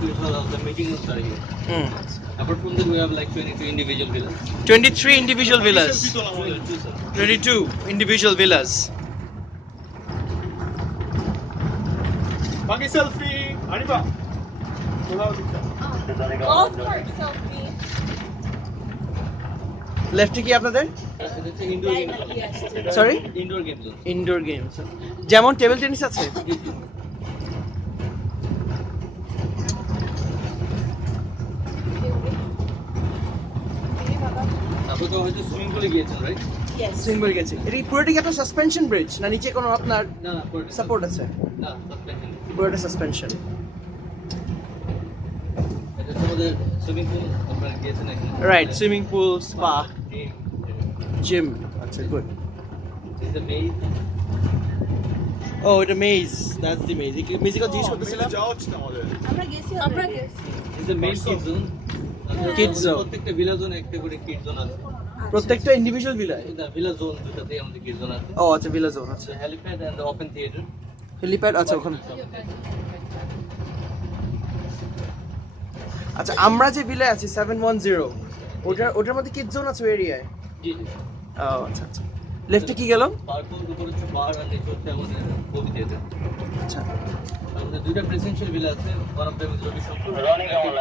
the meeting rooms are here. Apart from that, we have like 22 individual villas. 23 individual villas. 22, sir. 22 individual villas. Bagi selfie. Hanifa. Golf cart selfie. লেফটে কি আপনাদের? It's an indoor game zone. Yes. Sorry, Indoor game zone. Indoor games. যেমন table tennis আছে? তারপর তো হয়তো swimming পুলে গিয়েছেন, রাইট? Yes. সুইমিং পুল গেছে। এটা কি পুরোটা কি একটা সাসপেনশন ব্রিজ না নিচে কোনো আপনার না, সাপোর্ট আছে? না, suspension. পুরোটা সাসপেনশন। এটা তো আমাদের সুইমিং পুল, আপনারা গিয়েছেন এখানে। Right, swimming pool, spa, Gym. Gym. আচ্ছা, good. This is the main. ও, এটা মেজ, দ্যাটস দি মেজ। কি মিউজিক্যাল জিনিস করতেছিলাম? যাওয়া হচ্ছে না আমাদের। আমরা গেছি। This is the main kid zone. Kid zone. প্রত্যেকটা ভিলা জোনে একটা করে কিড জোন আছে। প্রত্যেকটা ইন্ডিভিজুয়াল ভিলায়? এটা ভিলা জোন দুটাতেই আমাদের কিড জোন আছে। ও আচ্ছা, ভিলা জোন আছে। Helipad and open theatre. Helipad আছে ওখানে। আচ্ছা, আমরা যে ভিলায় আছি 710, ওটার মধ্যে কিড জোন আছে এরিয়ায়? জি জি। ও আচ্ছা আচ্ছা। লেফটে কি গেলাম? পার্কের উপরে হচ্ছে বার আর নিচে হচ্ছে আমাদের মুভি থিয়েটার। আচ্ছা, আমাদের দুইটা প্রেসিডেন্সিয়াল ভিলা আছে। One of them is Ravi Shankar.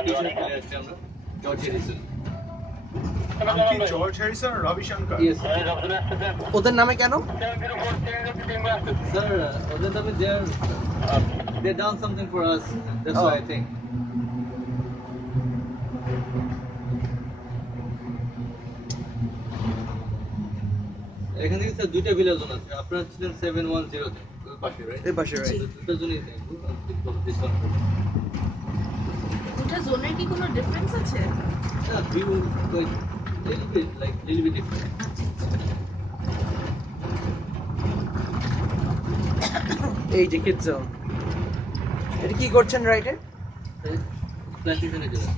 পিছনে ভিলা আছে আমরা জর্জ হ্যারিসন। নাম কি জর্জ হ্যারিসন আর রবি শঙ্কর? ইয়েস। ওদের নামে কেন? স্যার, ওদের নামে they done something for us. That's Oh. why I think. এখান থেকে স্যার দুইটা ভিলা জোন আছে। আপনারা ছিলেন 710 তে, ওই পাশে, রাইট? এই পাশে, রাইট। দুটো জোনই দেখবো। দুটা জোনের কি কোনো ডিফারেন্স আছে? Yeah, view like little bit different. এই যে কিড জোন। এটা কি করছেন রাইটে? Plantation এ যেটা।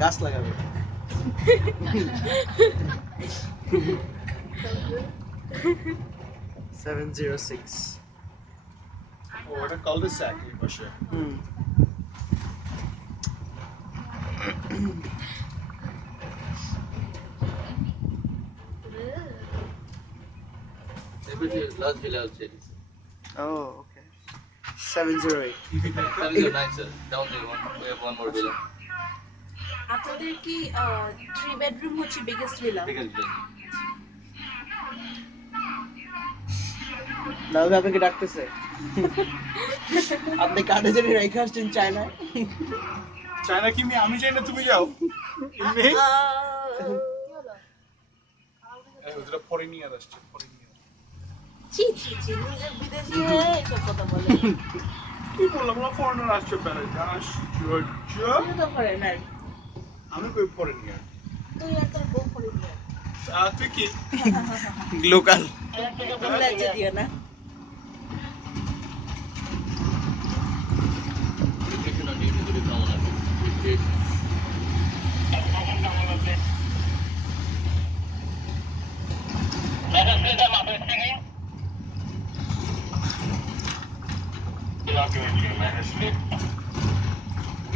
গাছ লাগাবে। 706। ও, ওটা কালদেসাক এই পাশে। হুম। Maybe the last villa also. O okay. 708। 709, sir. Down there we have one more villa. আপনাদের কি 3 বেডরুম হচ্ছে বিগেস্ট ভিলা? Biggest villa. দাদা আপনাকে ডাকতেছে। আপনি কার্ডে জানি রেখে আসছেন চায়নায়। চায়না কি আমি চাই না তুমি যাও? ইমে ওটা ফরেনিয়ার আসছে, ফরেনিয়ার। ছি ছি ছি, নিজের বিদেশি হয়ে এইসব কথা বলে। কি বললাম না, ফরেনার আসছে প্যারেন্ট আশ্চর্য। তুই তো ফরেনার। আমি কই ফরেনিয়ার? তুই আর তোর বউ ফরেনার। তুই কি লোকাল। লজ্জা দিও না। Location on duty to be common আছে।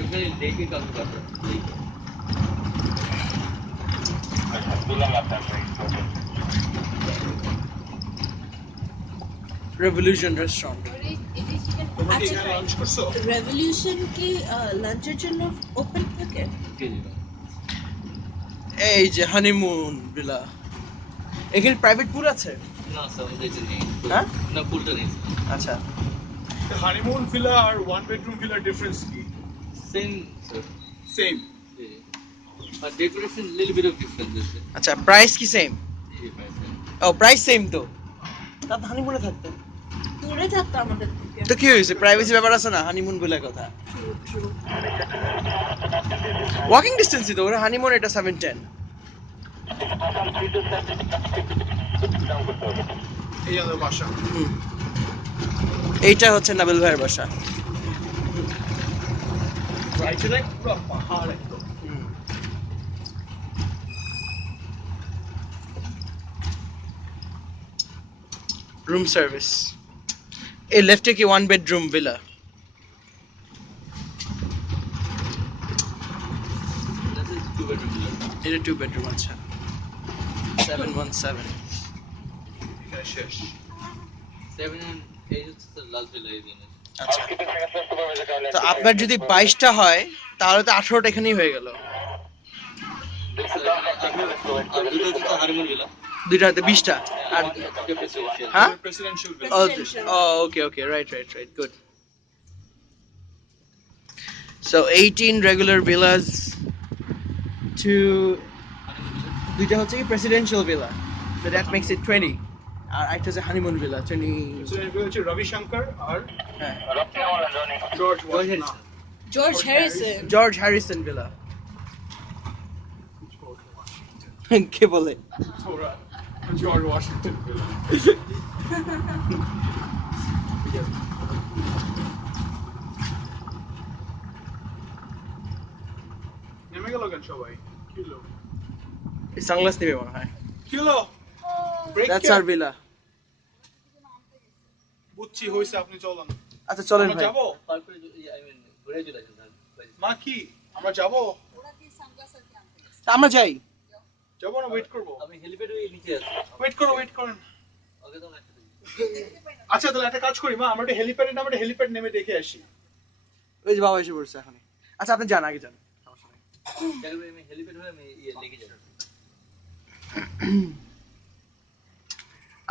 এখানে লেকে কাজ করে। Revolution restaurant. তোমরা কি এখানে লাঞ্চ করছো? রেভলিউশন কি লাঞ্চের জন্য ওপেন থাকে? জি জি। এই যে হানিমুন ভিলা। এখানে প্রাইভেট পুল আছে? না স্যার, আমাদের এটা নেই। হ্যাঁ? না, পুলটা নেই। আচ্ছা। হানিমুন ভিলা আর ওয়ান বেডরুম ভিলার ডিফারেন্স কি? Same sir. Same. G. But decoration little bit of difference is there. আচ্ছা, প্রাইস কি সেম? জি ভাই স্যার। ও, প্রাইস সেম তো। তা হানিমুনে থাকতে দূরে থাকতো আমাদের থেকে। তো কি হয়েছে? প্রাইভেসি ব্যাপার আছে না, হানিমুন বলে কথা। ওয়াকিং ডিস্টেন্সই তো, ওরা হানিমুন, এটা 710। এই আমাদের বাসা। এইটা হচ্ছে নাবিল ভাইয়ের বাসা। রাইটে রাইট পুরো পাহাড় একদম। Room service. এই লেফটে কি ওয়ান বেডরুম ভিলা? এটা 2 বেডরুম আচ্ছা 717 এখানে শেষ 7 and 8 হচ্ছে স্যার লাল ভিলা এরিয়া। আচ্ছা তো আপনার যদি 22টা হয় তাহলে তো 18টা এখানেই হয়ে গেল আর দুটো হচ্ছে হানিমুন ভিলা, দুইটাতে 20টা আর দুটো প্রেসিডেন্সিয়াল। হ্যাঁ presidential Presidential. okay right good so 18 regular villas to দুইটা হচ্ছে কি presidential villa so that makes it 20 আর একটা হচ্ছে হানিমুন ভিলা 20 প্রেসিডেন্সিয়াল হচ্ছে রবি শঙ্কর আর হ্যাঁ George Washington George Harrison. George Harrison villa কে বলে জর্জ ওয়াশিংটন নেমে গেল কেন সবাই কিলো সানগ্লাস নেবে মনে হয় কিলো ব্রেক দ্যাটস আর ভিলা বুঝছি হইছে আপনি চলেন আচ্ছা চলেন আমরা ভাই যাবো পার করে আই মিন ঘুরে চলে আসেন স্যার। মা কি আমরা যাবো তা আমরা যাই যাবো না ওয়েট করবো আমি হেলিপ্যাড ওই নিচে আছি। ওয়েট করেন ওকে তো একটা আচ্ছা তাহলে একটা কাজ করি মা আমরা একটা হেলিপ্যাড নেমে দেখে আসি ওই যে বাবা এসে পড়ছে এখনই আচ্ছা আপনি যান আগে যান সমস্যা নেই দেখবেন আমি হেলিপ্যাড হয়ে আমি লেগে যাব।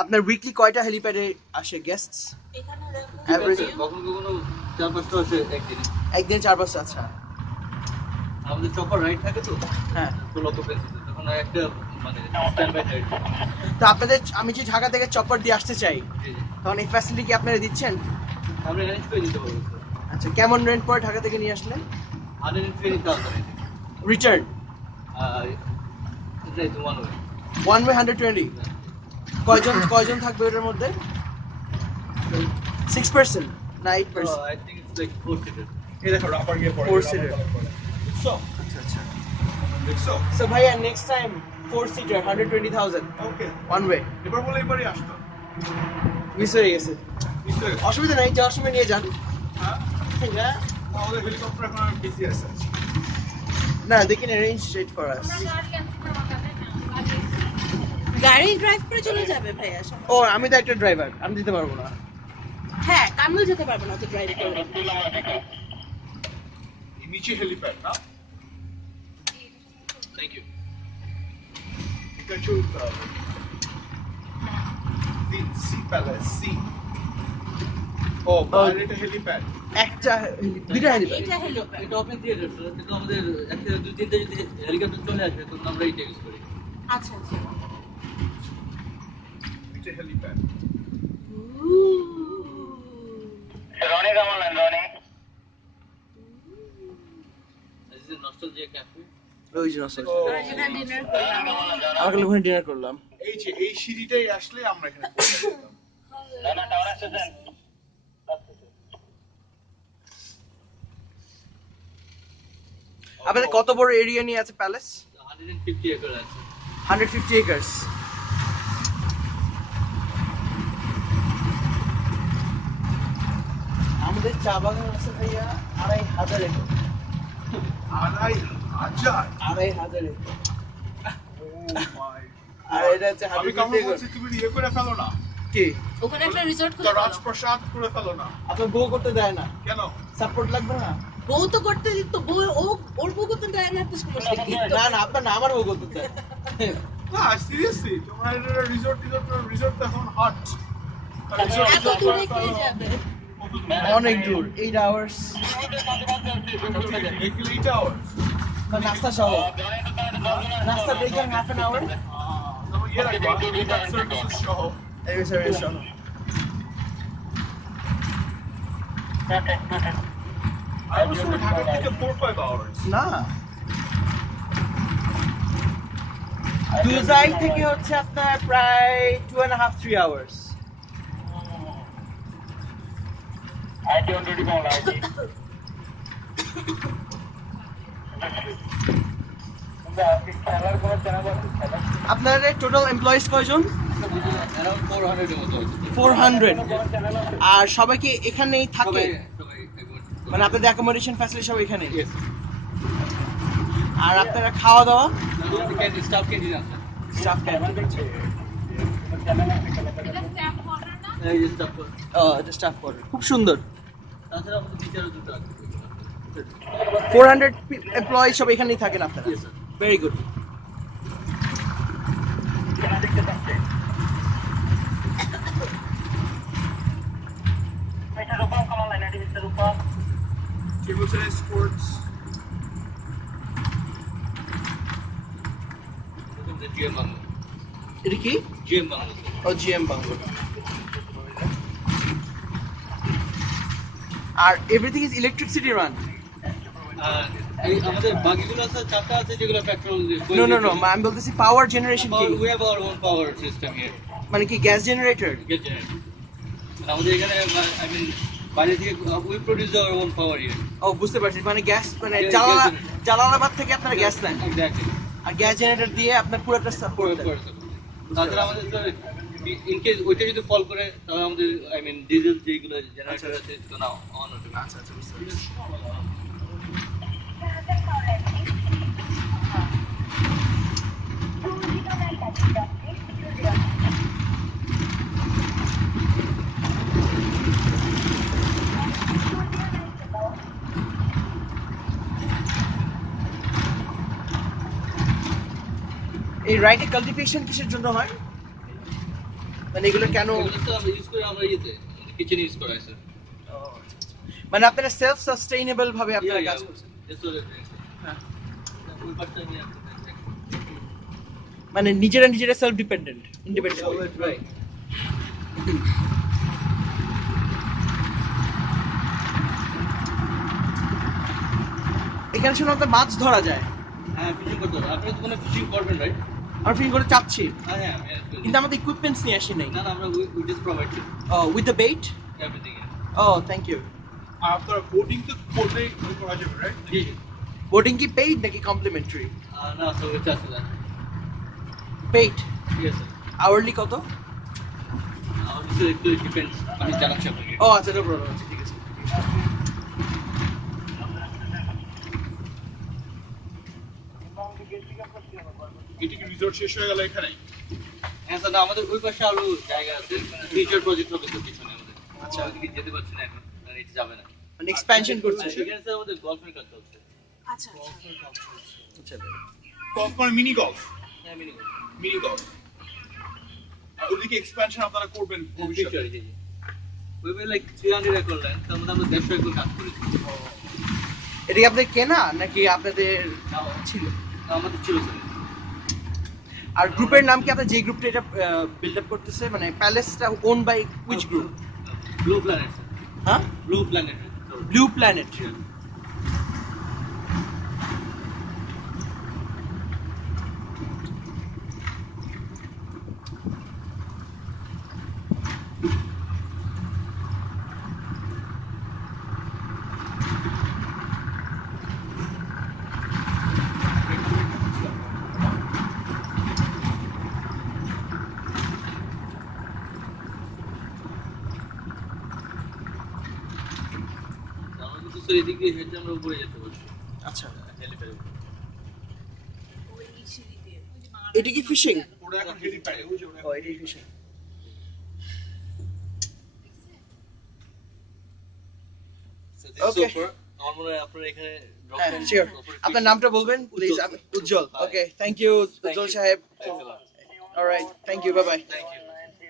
আপনার উইকলি কয়টা হেলিপ্যাডে আসে গেস্টস এখানে দেখো। Average- কখনো কখনো 4-5টা আছে একদিনে। একদিনে 4-5টা আচ্ছা আমাদের চপার রাইড থাকে তো হ্যাঁ লোকো প্রেসিডেন্ট, তখন একটা মানে স্ট্যান্ড বাই রাইড। তো আপনাদের আমি যে ঢাকা থেকে চপ্পর দিয়ে আসতে চাই তখন এই ফ্যাসিলিটি কি আপনারা দিচ্ছেন আমরা অ্যারেঞ্জ করে দিতে পারবো স্যার। আচ্ছা কেমন রেন্ট পড়ে ঢাকা থেকে নিয়ে আসলে $120,000 রিটার্ন যাইতো ওয়ান ওয়ে। ওয়ান ওয়ে 120 কয়জন থাকবে ওটার মধ্যে 6% না 8% I think it's like 4 seater. এই দেখো রাবার গিয়ে পড়ে Four seater. দেখছো আচ্ছা আচ্ছা দেখছো সো ভাইয়া next time 4 seater 120,000 okay one way এবার বলে এবারই আসতো মিস হয়ে গেছে নিশ্চয় অসুবিধা নাই যাওয়ার সময় নিয়ে যান হ্যাঁ হ্যাঁ আমাদের হেলিকপ্টার এখন বিসি আছে না দেখেন অ্যারেঞ্জ সেট করা আছে গাড়ি ড্রাইভ করে চলে যাবে ভাইয়া সব। ও আমি তো একটা ড্রাইভার আমি দিতে পারবো না হ্যাঁ কামরুল যেতে পারবে না তো ড্রাইভ করবে। নিচে হেলিপ্যাড না থ্যাংক ইউ। এটা চলতে হবে সি প্যালেস সি ও বাইরে এটা হেলিপ্যাড একটা দুইটা হেলিপ্যাড এটা হেলিপ্যাড। এটা ওপেন থিয়েটার স্যার, কিন্তু আমাদের একটা 2-3টা যদি হেলিকপ্টার চলে আসে তখন আমরা এটা ইউজ করি। আচ্ছা আচ্ছা। এটা helipad this is nostalgia cafe. ওই জন্য sorry। অরিজিনাল ডিনার করলাম। আমরা কাল ওখানে ডিনার করলাম এই যে এই সিঁড়িটাই আসলে আমরা এখানে পৌঁছে যেতাম আপনাদের কত বড় এরিয়া নিয়ে আছে প্যালেস 150 একর আছে। 150 acres আমাদের চা বাগান আছে ভাইয়া 2,500 একর 2,500 একর ও মাই আর এটা হচ্ছে আমি 150 কেমন acre বলছি তুমি ইয়ে করে ফেলো না কি ওখানে একটা রিসর্ট তো খুলে ফেলো। রাজপ্রসাদ করে ফেলো না আপনার বউ করতে দেয় না কেন সাপোর্ট লাগবে না বউ তো করতে দিত, বউ ওর বউ করতে দেয় না তো সমস্যা কি? না না আপনার না আমার বউ করতে দেয় না সিরিয়াসলি তোমার রিসোর্ট এখন হট এত দূরে কে যাবে? অনেক দূর 8 hours বা নাস্তা সহ নাস্তা ব্রেক এর হাফ অ্যান আওয়ার এই সার্ভিস সহ না দুবাই থেকে হচ্ছে আপনার প্রায় 2.5-3 hours আপনার টোটাল এমপ্লয়িজ কয়জন অ্যারাউন্ড 400 এর মতো আছে। 400 আর সবাই কি এখানেই থাকে সবাই একবার মানে আপনাদের অ্যাকোমোডেশন ফ্যাসিলিটি সব এখানে Yes. আর আপনারা খাওয়া দাওয়া স্টাফ ক্যান্টিন আছে। স্টাফ ক্যান্টিন আছে। এই যে স্টাফ করে। এটা স্টাফ কোয়ার্টার খুব সুন্দর। তাছাড়া আমাদের নিচেরও দুটো আছে। 400 এমপ্লয়ি সব এখানেই থাকেন আপনারা? Yes, sir. Very good. Table tennis courts. GM bungalow. এটা কি? GM bungalow. ও জিএম বাংলো। আর এভরিথিং ইজ ইলেকট্রিসিটি রান? আর এই আমাদের বাকিগুলো আছে, চারটা আছে যেগুলো পেট্রোল দিয়ে। নো নো নো, আমি বলতেছি পাওয়ার জেনারেশন কি? We have our own power system here. মানে কি গ্যাস জেনারেটর? Get generator. আমাদের এখানে I mean বাইরে থেকে we produce our own power here. ও বুঝতে পারছি, মানে গ্যাস মানে Yeah, জালালা- gas generator. জালালাবাদ থেকে আপনারা গ্যাস নেন Exactly. আর গ্যাস জেনারেটর দিয়ে আপনার পুরোটা সাপোর্ট দেন। তাছাড়া আমাদের তো ইন কেস ওইটা যদি ফল করে তাহলে আমাদের I mean ডিজেল যেগুলো জেনারেটর আছে সেটা না অন হতে পারে। আচ্ছা আচ্ছা বুঝতে পারছি। এই রাইটে কাল্টিভেশন কিসের জন্য হয়? মানে এগুলো কেন? এগুলো তো আমরা ইউজ করি আমরা ইয়েতে কিচেনে ইউজ করা আছে। মানে আপনারা সেলফ সাস্টেইনেবল ভাবে আপনারা কাজ করছেন? হ্যাঁ। ওই পার্টটা আমি আপনাদের মানে নিজেরা নিজেরা সেলফ ডিপেন্ডেন্ট, ইন্ডিপেন্ডেন্ট। রাইট। এখানে শুনে আপনার মাছ ধরা যায়? হ্যাঁ ফিশিং করতে হবে। আপনি তো কোনো ফিশিং করবেন রাইট? আমরা ফিল করে চাচ্ছি, হ্যাঁ হ্যাঁ আমি কিন্তু আমাদের ইকুইপমেন্টস নিয়ে আসি নাই। না না আমরা we just provide with the bait? Everything. ও থ্যাংক ইউ। আর আপনারা বোটিং তো করলেই করা যাবে, রাইট? জি। বোটিং কি পেইড নাকি কমপ্লিমেন্টারি? না সো এটা আছে না। পেইড। Yes sir. আওয়ারলি কত? আমাদের একটু ডিপেন্ডস আমি জানাচ্ছি আপনাকে। ও আচ্ছা, নো প্রবলেম, আচ্ছা ঠিক আছে। এটা কি রিসোর্ট শেষ হয়ে গেল এখানে? হ্যাঁ স্যার না আমাদের ওই পাশে আরো জায়গা আছে। ফিউচার প্রজেক্ট হবে তো পিছনে আমাদের। আচ্ছা ওদিকে যেতে পারছি না এখন। কারণ এটা যাবে না। মানে এক্সপ্যানশন করছে। এখানে স্যার আমাদের গল্ফের কাজ চলছে। আচ্ছা আচ্ছা। গল্ফ মানে মিনি গল্ফ। হ্যাঁ মিনি গল্ফ। Mini golf. আর ওদিকে এক্সপ্যানশন আপনারা করবেন ভবিষ্যতে। ফিউচার জি জি। We were like 300 acre land, তার মধ্যে আমরা 150 একর কাজ করেছি। এটা কি আপনাদের কেনা নাকি আপনাদের ছিল? আমাদের ছিল স্যার। আর গ্রুপের নাম কি? আপনার যে গ্রুপটা এটা বিল্ড আপ করতেছে, মানে প্যালেসটা own by which group? Blue planet sir. হ্যাঁ, ব্লু প্ল্যানেট। Blue planet. আমরা কিন্তু স্যার এদিক দিয়ে হেঁটে আমরা উপরে যেতে পারছি। আচ্ছা, হেলিপ্যাড। ওই সিঁড়ি দিয়ে ওই যে এটা কি ফিশিং? ওরা এখন হেলিপ্যাড ওই যে ওরা ও এটাই ফিশিং। Okay. আমার মনে হয় আপনারা এখানে ড্রপ হ্যাঁ শিওর। আপনার নামটা বলবেন please? Ujjwal. Okay thank you Ujjwal সাহেব। Alright thank you, bye bye. Thank you.